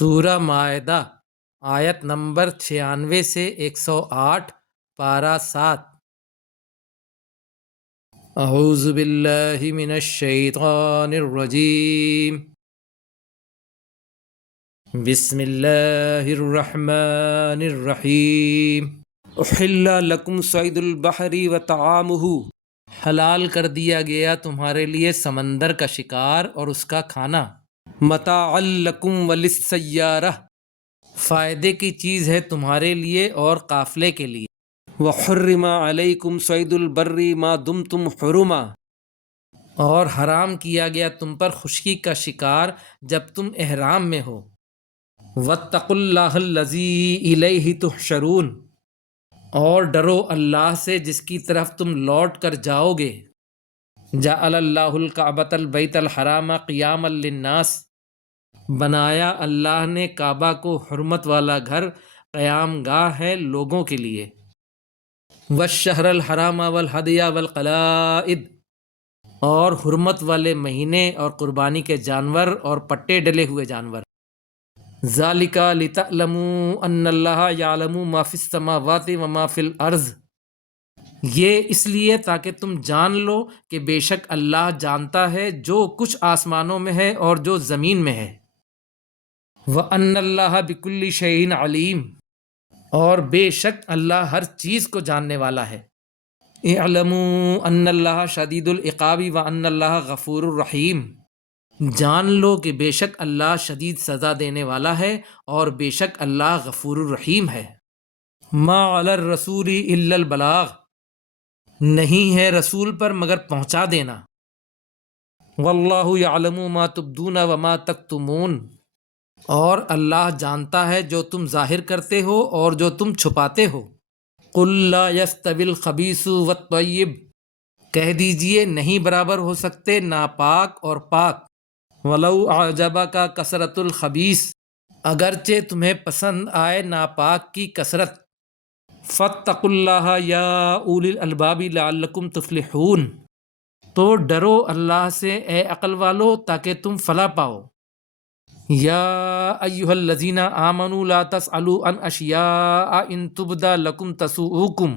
سورہ مائدہ آیت نمبر 96 سے 108 پارہ 7۔ اعوذ باللہ من الشیطان الرجیم، بسم اللہ الرحمن الرحیم۔ احل لکم صید البحر وطعامہ، حلال کر دیا گیا تمہارے لیے سمندر کا شکار اور اس کا کھانا۔ متاعا لکم وللسیارہ، فائدے کی چیز ہے تمہارے لیے اور قافلے کے لیے۔ وحرم علیکم صید البر ما دمتم حرما، اور حرام کیا گیا تم پر خشکی کا شکار جب تم احرام میں ہو۔ واتقوا اللہ الذی الیہ تحشرون، اور ڈرو اللہ سے جس کی طرف تم لوٹ کر جاؤ گے۔ جعل اللہ الکعبۃ البیت الحرام قیاما للناس، بنایا اللہ نے کعبہ کو حرمت والا گھر، قیام گاہ ہے لوگوں کے لیے۔ والشہر الحرام والہدی والقلائد، اور حرمت والے مہینے اور قربانی کے جانور اور پٹے ڈلے ہوئے جانور۔ ذالک لتعلموا ان اللہ یعلم ما فی السماوات وما فی الارض، یہ اس لیے تاکہ تم جان لو کہ بے شک اللہ جانتا ہے جو کچھ آسمانوں میں ہے اور جو زمین میں ہے۔ وَأَنَّ اللَّهَ بِكُلِّ شَيْءٍ عَلِيمٌ، اور بے شک اللہ ہر چیز کو جاننے والا ہے۔ اعلموا ان اللہ شدید العقاب وان اللہ غفور الرحیم، جان لو کہ بے شک اللہ شدید سزا دینے والا ہے اور بے شک اللہ غفور الرحیم ہے۔ ما علی الرسول الا البلاغ، نہیں ہے رسول پر مگر پہنچا دینا۔ واللہ یعلم ما تبدون وما تکتمون، اور اللہ جانتا ہے جو تم ظاہر کرتے ہو اور جو تم چھپاتے ہو۔ قل لا یستوی الخبیث والطیب، کہہ دیجئے نہیں برابر ہو سکتے ناپاک اور پاک۔ ولو اعجبک کثرت الخبیث، اگرچہ تمہیں پسند آئے ناپاک کی کثرت۔ فاتقوا اللہ یا اولی الالباب لعلکم تفلحون، تو ڈرو اللہ سے اے عقل والو تاکہ تم فلاح پاؤ۔ یا ایھا الذین آمنوا لا تسألوا عن اشیاء ان تبد لکم تسؤکم،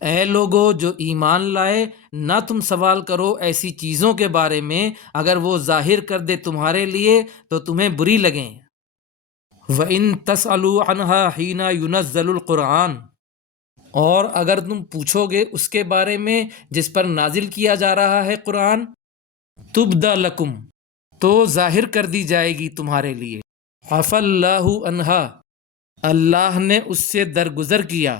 اے لوگو جو ایمان لائے نہ تم سوال کرو ایسی چیزوں کے بارے میں اگر وہ ظاہر کر دے تمہارے لیے تو تمہیں بری لگیں۔ وَإِن تَسْأَلُوا عَنْهَا حِينَ يُنَزَّلُ الْقُرْآنُ، اور اگر تم پوچھو گے اس کے بارے میں جس پر نازل کیا جا رہا ہے قرآن، تُبْدَ لَكُمْ، تو ظاہر کر دی جائے گی تمہارے لیے۔ عَفَا اللَّهُ عَنْهَا، اللہ نے اس سے درگزر کیا۔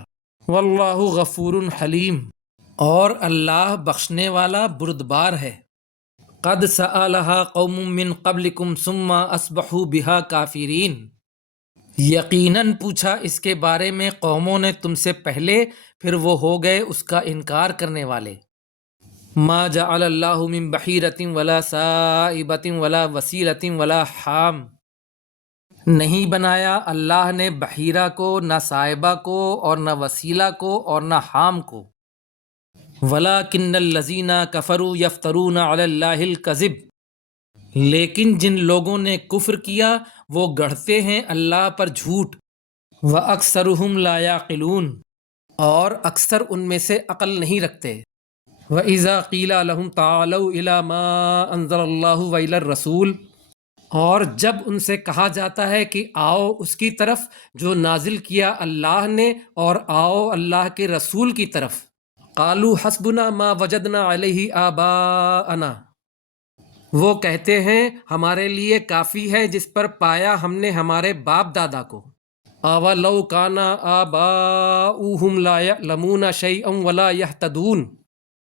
وَاللَّهُ غَفُورٌ حَلِيمٌ، اور اللہ بخشنے والا بردبار ہے۔ قَدْ سَأَلَهَا قَوْمٌ مِّن قَبْلِكُمْ ثُمَّ أَصْبَحُوا بِهَا كَافِرِينَ، یقیناً پوچھا اس کے بارے میں قوموں نے تم سے پہلے، پھر وہ ہو گئے اس کا انکار کرنے والے۔ ما جعل اللہ من بحیرۃ ولا سائبۃ ولا وسیلۃ ولا حام، نہیں بنایا اللہ نے بحیرہ کو، نہ سائبہ کو اور نہ وسیلہ کو اور نہ حام کو۔ ولکن الذین کفروا یفترون علی اللہ الکذب، لیکن جن لوگوں نے کفر کیا وہ گڑھتے ہیں اللہ پر جھوٹ۔ وَأَكْثَرُهُمْ لَا يَعْقِلُونَ، اور اکثر ان میں سے عقل نہیں رکھتے۔ وَإِذَا قِيلَ لَهُمْ تَعَالَوْا إِلَى مَا أَنزَلَ اللَّهُ وَإِلَى الرَّسُولِ، اور جب ان سے کہا جاتا ہے کہ آؤ اس کی طرف جو نازل کیا اللہ نے اور آؤ اللہ کے رسول کی طرف، قَالُوا حَسْبُنَا مَا وَجَدْنَا عَلَيْهِ آبَاءَنَا، وہ کہتے ہیں ہمارے لیے کافی ہے جس پر پایا ہم نے ہمارے باپ دادا کو۔ اَوَلَوْ كَانَ آبَاؤُهُمْ لَا يَعْلَمُونَ شَيْئًا وَلَا يَهْتَدُونَ،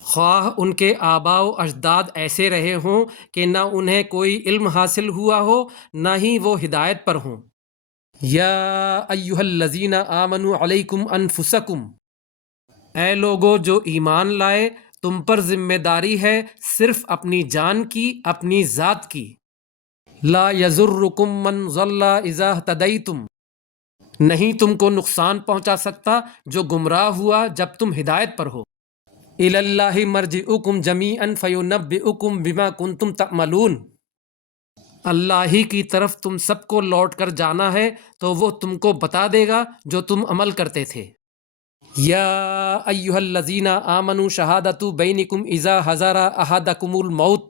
خواہ ان کے آباء و اجداد ایسے رہے ہوں کہ نہ انہیں کوئی علم حاصل ہوا ہو نہ ہی وہ ہدایت پر ہوں۔ یا ایھا الذین آمنوا علیکم انفسکم، اے لوگو جو ایمان لائے تم پر ذمہ داری ہے صرف اپنی جان کی، اپنی ذات کی۔ لا یضرکم من ضل اذا اہتدیتم، نہیں تم کو نقصان پہنچا سکتا جو گمراہ ہوا جب تم ہدایت پر ہو۔ الی اللہ مرجعکم جمیعا فینبئکم بما کنتم تعملون، اللہ ہی کی طرف تم سب کو لوٹ کر جانا ہے تو وہ تم کو بتا دے گا جو تم عمل کرتے تھے۔ یا ایہا الذین آمنوا شہادۃ بینکم اذا حضر احدکم الموت،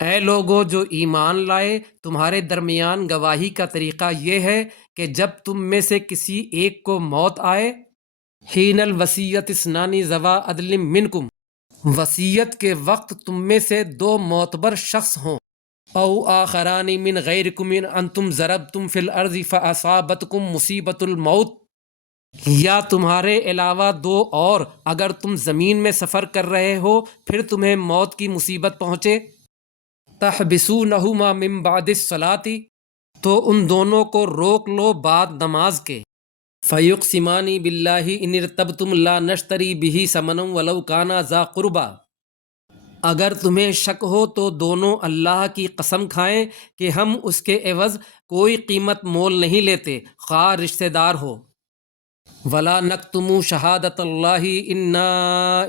اے لوگو جو ایمان لائے، تمہارے درمیان گواہی کا طریقہ یہ ہے کہ جب تم میں سے کسی ایک کو موت آئے، حین الوصیت اثنان ذوا عدل منکم، وصیت کے وقت تم میں سے دو معتبر شخص ہوں، او آخران من غیرکم ان انتم ضربتم فی الارض فاصابتکم مصیبت الموت، یا تمہارے علاوہ دو اور اگر تم زمین میں سفر کر رہے ہو پھر تمہیں موت کی مصیبت پہنچے، تحبسونہما من بعد الصلاۃ، تو ان دونوں کو روک لو بعد نماز کے، فیقسمان باللہ ان ارتبتم لا نشتری بہ ثمنا ولو کان ذا قربی، اگر تمہیں شک ہو تو دونوں اللہ کی قسم کھائیں کہ ہم اس کے عوض کوئی قیمت مول نہیں لیتے خواہ رشتہ دار ہو، ولا نکتم شہادت اللہ انا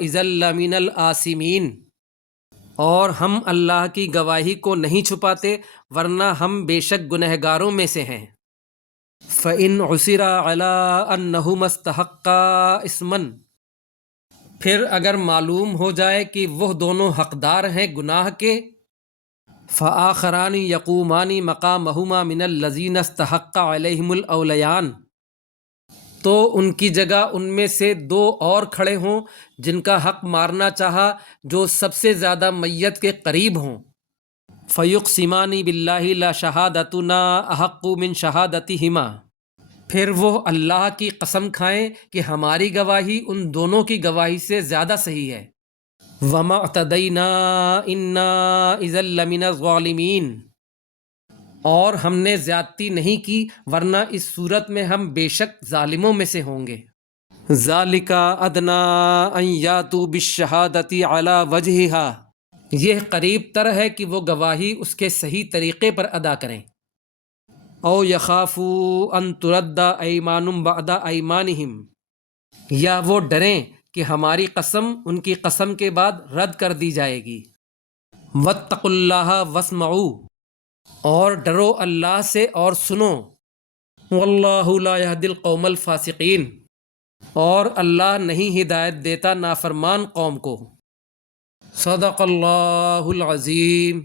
اذا لمن الآثمین، اور ہم اللہ کی گواہی کو نہیں چھپاتے ورنہ ہم بے شک گنہگاروں میں سے ہیں۔ فَإِنْ عُثِرَ عَلَىٰ أَنَّهُمَا اسْتَحَقَّا إِثْمًا، پھر اگر معلوم ہو جائے کہ وہ دونوں حقدار ہیں گناہ کے، فآخران یقومان مقامہما من الذین استحق علیہم الاولیان، تو ان کی جگہ ان میں سے دو اور کھڑے ہوں جن کا حق مارنا چاہا جو سب سے زیادہ میت کے قریب ہوں، فیقسمان باللہ لا شہادتنا احق من شہادتہما، پھر وہ اللہ کی قسم کھائیں کہ ہماری گواہی ان دونوں کی گواہی سے زیادہ صحیح ہے، وما اعتدینا انا اذا لمن الظالمین، اور ہم نے زیادتی نہیں کی ورنہ اس صورت میں ہم بے شک ظالموں میں سے ہوں گے۔ ذالک ادنی ان یاتوا بالشہادۃ علی وجہہا، یہ قریب تر ہے کہ وہ گواہی اس کے صحیح طریقے پر ادا کریں، او یخافوا ان ترد ایمان بعد ایمانہم، یا وہ ڈریں کہ ہماری قسم ان کی قسم کے بعد رد کر دی جائے گی۔ واتقوا اللہ واسمعوا، اور ڈرو اللہ سے اور سنو، واللہ لا یہدی القوم الفاسقین، اور اللہ نہیں ہدایت دیتا نافرمان قوم کو۔ صدق اللہ العظیم۔